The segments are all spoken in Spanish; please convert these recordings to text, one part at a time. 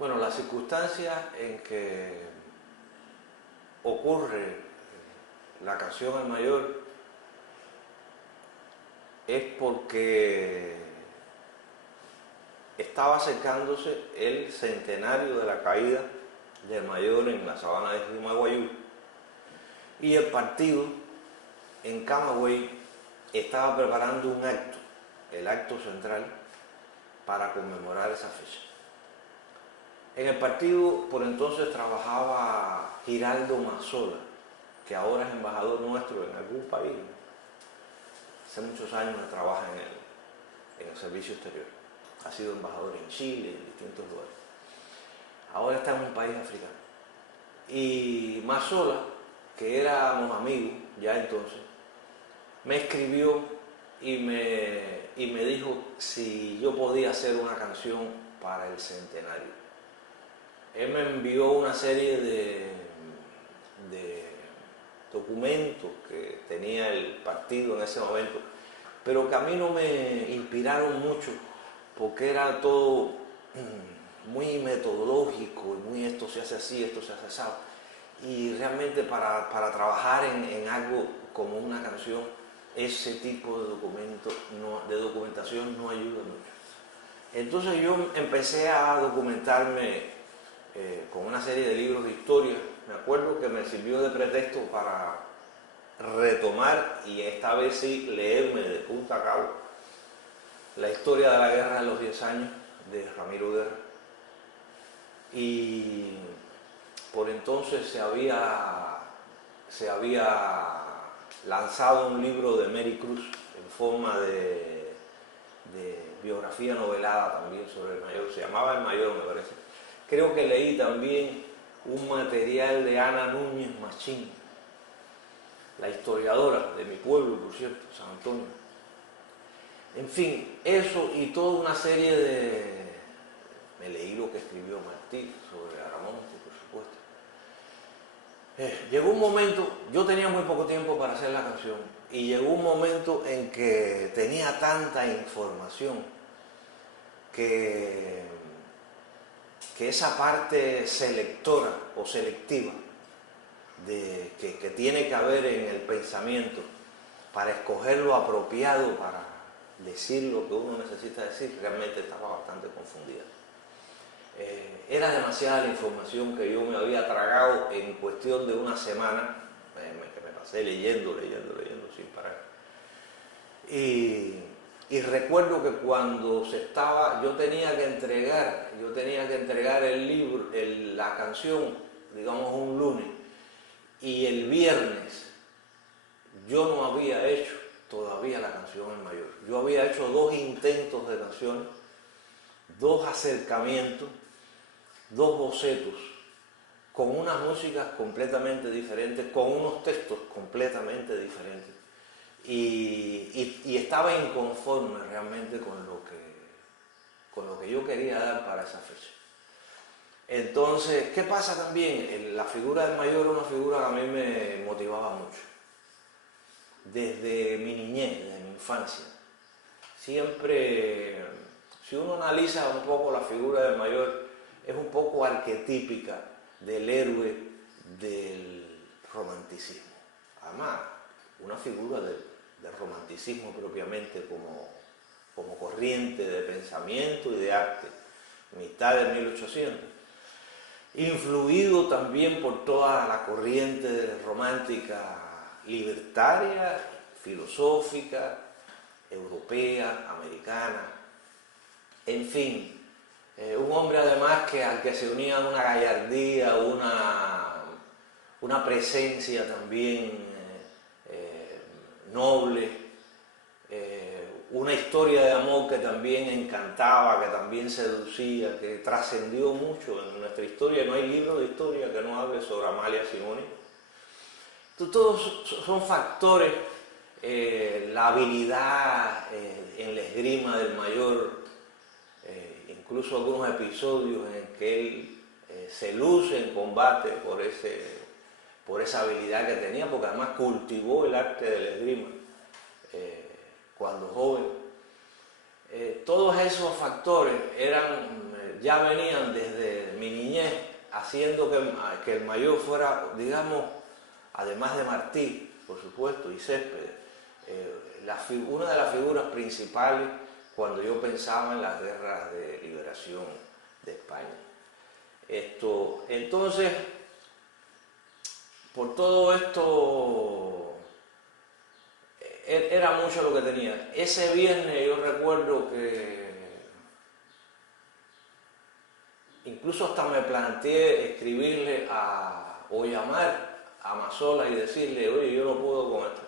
Bueno, la circunstancia en que ocurre la canción al mayor es porque estaba acercándose el centenario de la caída del mayor en la sabana de Camagüey, y el partido en Camagüey estaba preparando un acto, el acto central, para conmemorar esa fecha. En el partido por entonces trabajaba Giraldo Mazzola, que ahora es embajador nuestro en algún país. Hace muchos años que trabaja en el servicio exterior. Ha sido embajador en Chile, en distintos lugares. Ahora está en un país africano. Y Mazzola, que éramos amigos ya entonces, me escribió y me dijo si yo podía hacer una canción para el centenario. Él me envió una serie de documentos que tenía el partido en ese momento, pero que a mí no me inspiraron mucho, porque era todo muy metodológico y muy esto se hace así, esto se hace así. Y realmente para trabajar en algo como una canción, ese tipo de documentación no ayuda mucho. Entonces yo empecé a documentarme con una serie de libros de historia. Me acuerdo que me sirvió de pretexto para retomar, y esta vez sí leerme de punta a cabo, la historia de la guerra de los 10 años de Ramiro Guerra. Y por entonces se había lanzado un libro de Mary Cruz en forma de biografía novelada también sobre el mayor, se llamaba El Mayor, me parece. Creo que leí también un material de Ana Núñez Machín, la historiadora de mi pueblo, por cierto, San Antonio. En fin, eso y toda una serie de... Me leí lo que escribió Martí sobre Aramonte, por supuesto. Llegó un momento, yo tenía muy poco tiempo para hacer la canción, y llegó un momento en que tenía tanta información que esa parte selectora o selectiva que tiene que haber en el pensamiento para escoger lo apropiado para decir lo que uno necesita decir, realmente estaba bastante confundida. Era demasiada la información que yo me había tragado en cuestión de una semana, que me pasé leyendo sin parar. Y recuerdo que cuando yo tenía que entregar el libro, la canción, digamos un lunes, y el viernes yo no había hecho todavía la canción en mayor. Yo había hecho 2 intentos de canciones, 2 acercamientos, 2 bocetos, con unas músicas completamente diferentes, con unos textos completamente diferentes. Y estaba inconforme realmente con lo que yo quería dar para esa fecha. Entonces, ¿qué pasa también? La figura del mayor es una figura que a mí me motivaba mucho. Desde mi niñez, desde mi infancia. Siempre, si uno analiza un poco la figura del mayor, es un poco arquetípica del héroe del romanticismo. Además, una figura del romanticismo propiamente como corriente de pensamiento y de arte, mitad de 1800, influido también por toda la corriente romántica libertaria, filosófica, europea, americana, en fin, un hombre además al que se unía una gallardía, una presencia también noble, una historia de amor que también encantaba, que también seducía, que trascendió mucho en nuestra historia. No hay libro de historia que no hable sobre Amalia Simoni. Todos son factores, la habilidad en la esgrima del mayor, incluso algunos episodios en que él se luce en combate por esa habilidad que tenía, porque además cultivó el arte del esgrima cuando joven. Todos esos factores ya venían desde mi niñez, haciendo que el mayor fuera, digamos, además de Martí, por supuesto, y Céspedes, una de las figuras principales cuando yo pensaba en las guerras de liberación de España. Entonces, por todo esto, era mucho lo que tenía. Ese viernes yo recuerdo que incluso hasta me planteé escribirle o llamar a Mazola y decirle, oye, yo no puedo con esto.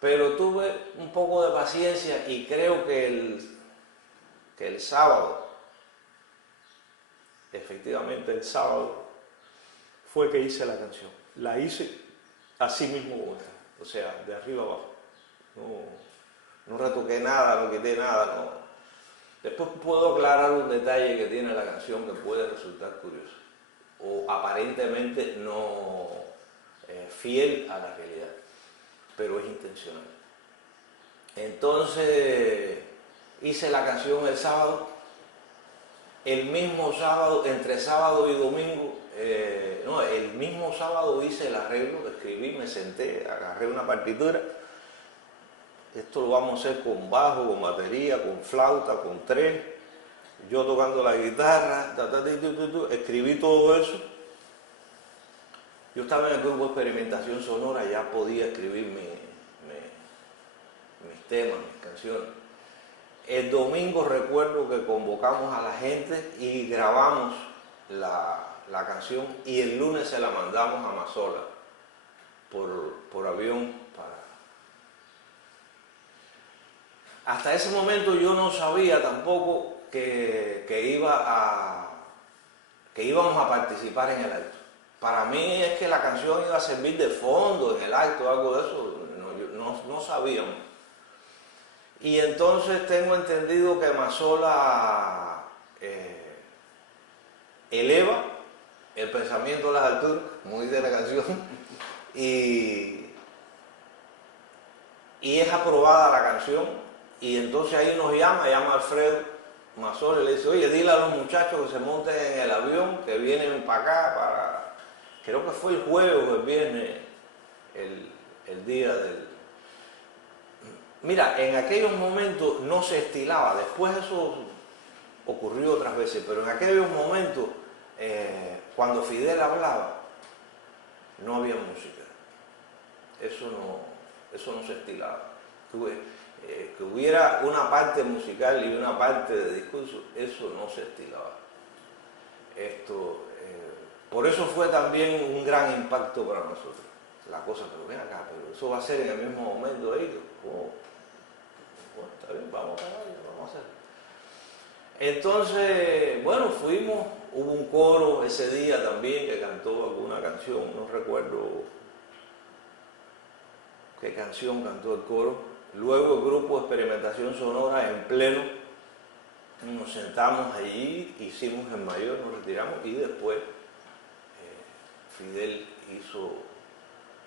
Pero tuve un poco de paciencia y creo que el sábado, efectivamente el sábado, fue que hice la canción. La hice así mismo como está, o sea, de arriba abajo. No retoqué nada, no quité nada, no. Después puedo aclarar un detalle que tiene la canción que puede resultar curioso, o aparentemente no fiel a la realidad, pero es intencional. Entonces hice la canción el sábado, el mismo sábado, entre sábado y domingo, el mismo sábado hice el arreglo, escribí, me senté, agarré una partitura. Esto lo vamos a hacer con bajo, con batería, con flauta, con tres, yo tocando la guitarra, escribí todo eso. Yo estaba en el grupo de experimentación sonora, ya podía escribir mis temas, mis canciones. El domingo recuerdo que convocamos a la gente y grabamos la canción, y el lunes se la mandamos a Mazola por avión. Hasta ese momento yo no sabía tampoco que íbamos a participar en el acto. Para mí es que la canción iba a servir de fondo en el acto, algo de eso, no sabíamos. Y entonces tengo entendido que Mazola eleva el pensamiento a las alturas, como dice la canción, y es aprobada la canción. Y entonces ahí nos llama a Alfredo Mazola y le dice, oye, dile a los muchachos que se monten en el avión, que vienen para acá, creo que fue el jueves o el viernes, el día del... Mira, en aquellos momentos no se estilaba, después eso ocurrió otras veces, pero en aquellos momentos, cuando Fidel hablaba, no había música. Eso no se estilaba. Que hubiera una parte musical y una parte de discurso, eso no se estilaba. Por eso fue también un gran impacto para nosotros. La cosa, pero ven acá, pero eso va a ser en el mismo momento ahí. Está bien, vamos a hacerlo. Entonces, bueno, fuimos, hubo un coro ese día también que cantó alguna canción, no recuerdo qué canción cantó el coro. Luego el grupo de experimentación sonora en pleno, nos sentamos allí, hicimos el mayor, nos retiramos y después Fidel hizo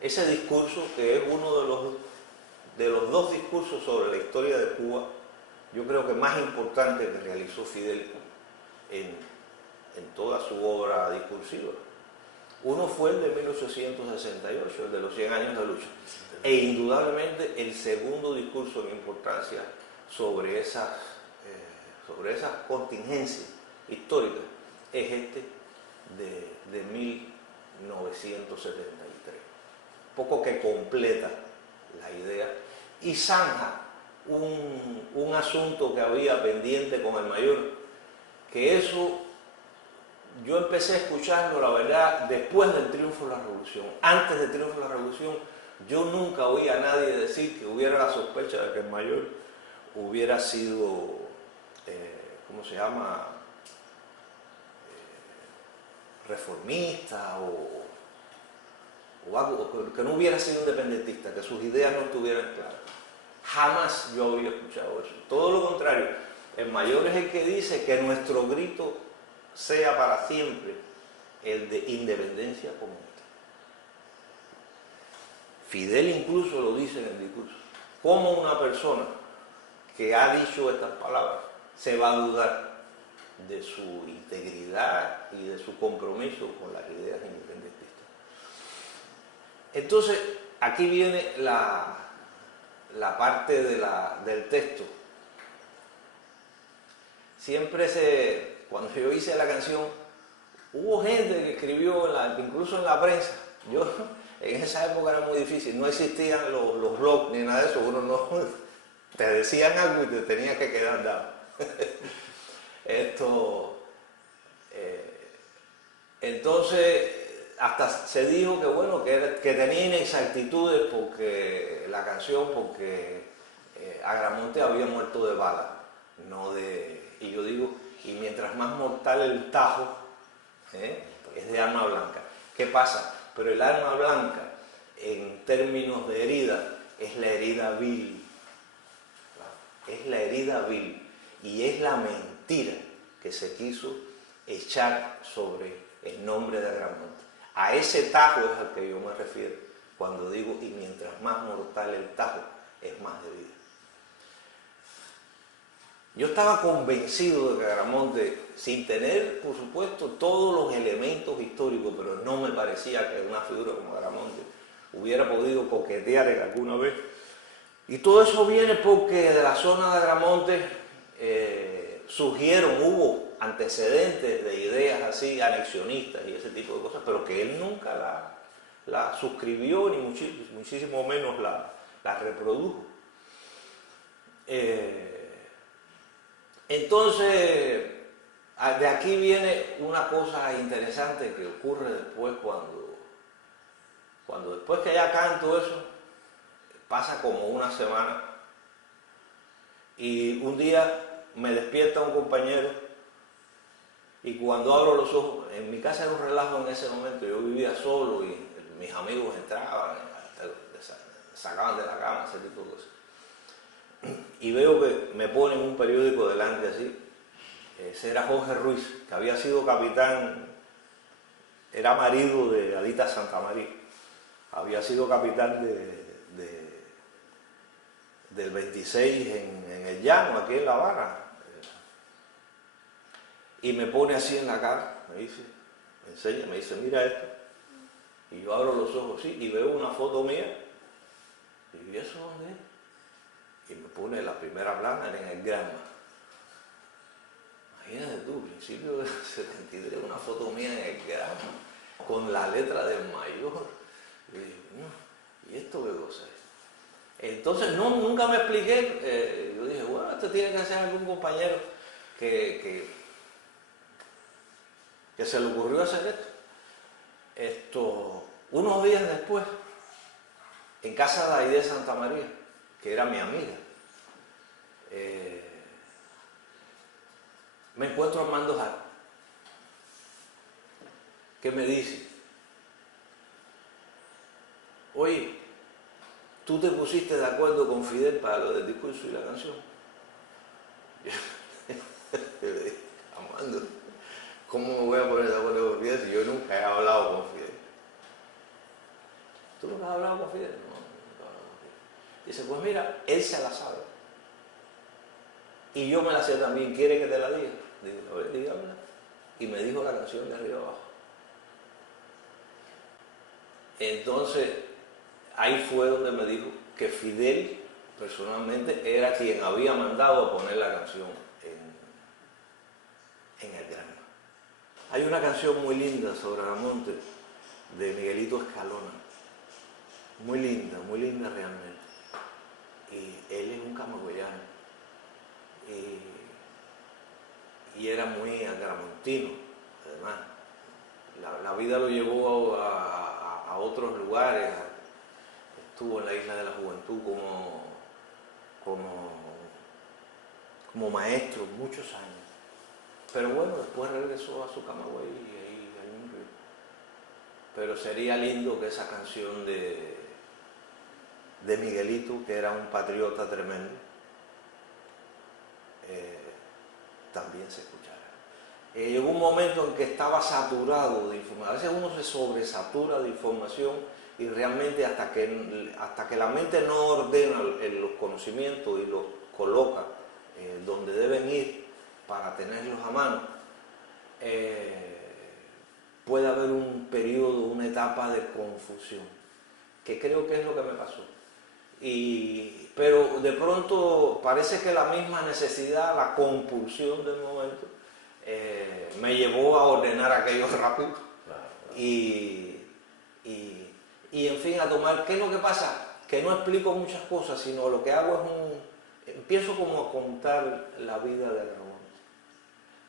ese discurso que es uno de los dos discursos sobre la historia de Cuba, yo creo que más importante que realizó Fidel en toda su obra discursiva. Uno fue el de 1868, el de los 100 años de lucha, e indudablemente el segundo discurso en importancia sobre esas contingencias históricas es este de 1973, poco que completa la idea y zanja un asunto que había pendiente con el mayor, que eso yo empecé a escucharlo, la verdad, después del triunfo de la revolución. Antes del triunfo de la revolución, yo nunca oí a nadie decir que hubiera la sospecha de que el mayor hubiera sido, ¿cómo se llama?, reformista o algo, que no hubiera sido independentista, que sus ideas no estuvieran claras. Jamás yo había escuchado eso. Todo lo contrario, el mayor es el que dice que nuestro grito sea para siempre el de independencia comunista. Fidel incluso lo dice en el discurso. ¿Cómo una persona que ha dicho estas palabras se va a dudar de su integridad y de su compromiso con las ideas independentistas. Entonces, aquí viene la parte del texto. Cuando yo hice la canción, hubo gente que escribió, incluso en la prensa. Yo, en esa época era muy difícil, no existían los blogs ni nada de eso, uno no, te decían algo y te tenías que quedar dado. Entonces, hasta se dijo que bueno, que tenía inexactitudes porque la canción, porque Agramonte había muerto de bala, y yo digo, y mientras más mortal el tajo, es de arma blanca. ¿Qué pasa? Pero el arma blanca, en términos de herida, es la herida vil. Es la herida vil. Y es la mentira que se quiso echar sobre el nombre de Agramonte. A ese tajo es al que yo me refiero cuando digo, y mientras más mortal el tajo, es más de vida. Yo estaba convencido de que Agramonte, sin tener, por supuesto, todos los elementos históricos, pero no me parecía que una figura como Agramonte hubiera podido coquetear en alguna vez. Y todo eso viene porque de la zona de Agramonte hubo antecedentes de ideas así anexionistas y ese tipo de cosas, pero que él nunca la suscribió ni muchísimo menos la reprodujo. Entonces, de aquí viene una cosa interesante que ocurre después cuando después que ya canto eso, pasa como una semana y un día me despierta un compañero y cuando abro los ojos, en mi casa era un relajo en ese momento, yo vivía solo y mis amigos entraban, sacaban de la cama, ese tipo de cosas. Y veo que me ponen un periódico delante así. Ese era Jorge Ruiz, que había sido capitán, era marido de Adita Santamaría, había sido capitán del 26 en el llano, aquí en La Habana. Y me pone así en la cara, me enseña, me dice, mira esto. Y yo abro los ojos así y veo una foto mía. Y ¿eso dónde es? Y me pone la primera plana en el Granma. Imagínate tú, principio del 73, una foto mía en el Granma, con la letra del mayor. Y yo digo, ¿y esto qué cosa es? Entonces nunca me expliqué. Yo dije, bueno, esto tiene que ser algún compañero que se le ocurrió hacer esto. Unos días después, en casa de Aide Santamaría, que era mi amiga, me encuentro a Armando Jara, que me dice, oye, ¿tú te pusiste de acuerdo con Fidel para lo del discurso y la canción? Yo le dije, Armando, ¿cómo me voy a poner de acuerdo con Fidel si yo nunca he hablado con Fidel? ¿Tú nunca has hablado con Fidel? No, nunca he hablado con Fidel. Dice, pues mira, él se la sabe. Y yo me la sé también, ¿quiere que te la diga? Digo, a ver, dígamela. Y me dijo la canción de arriba abajo. Entonces, ahí fue donde me dijo que Fidel, personalmente, era quien había mandado a poner la canción en el Granma. Hay una canción muy linda sobre Agramonte, de Miguelito Escalona. Muy linda realmente. Y él es un camagüeyano. Y era muy agramontino, además. La vida lo llevó a otros lugares, estuvo en la Isla de la Juventud como maestro muchos años. Pero bueno, después regresó a su Camagüey y ahí murió. Pero sería lindo que esa canción de Miguelito, que era un patriota tremendo, también se escuchara. Llegó un momento en que estaba saturado de información. A veces uno se sobresatura de información y realmente hasta que la mente no ordena los conocimientos y los coloca donde deben ir para tenerlos a mano, etapa de confusión, que creo que es lo que me pasó. Pero de pronto parece que la misma necesidad, la compulsión del momento, me llevó a ordenar aquello rápido. Claro. Y en fin, a tomar. ¿Qué es lo que pasa? Que no explico muchas cosas, sino lo que hago es empiezo como a contar la vida de Ramón.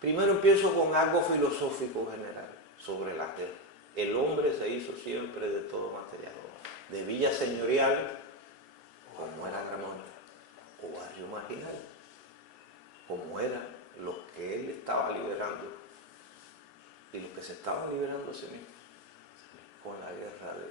Primero empiezo con algo filosófico general sobre la tierra. El hombre se hizo siempre de todo material, de villas señoriales, como era Ramón, o barrio marginal, como eran los que él estaba liberando y los que se estaban liberando a sí mismos con la guerra de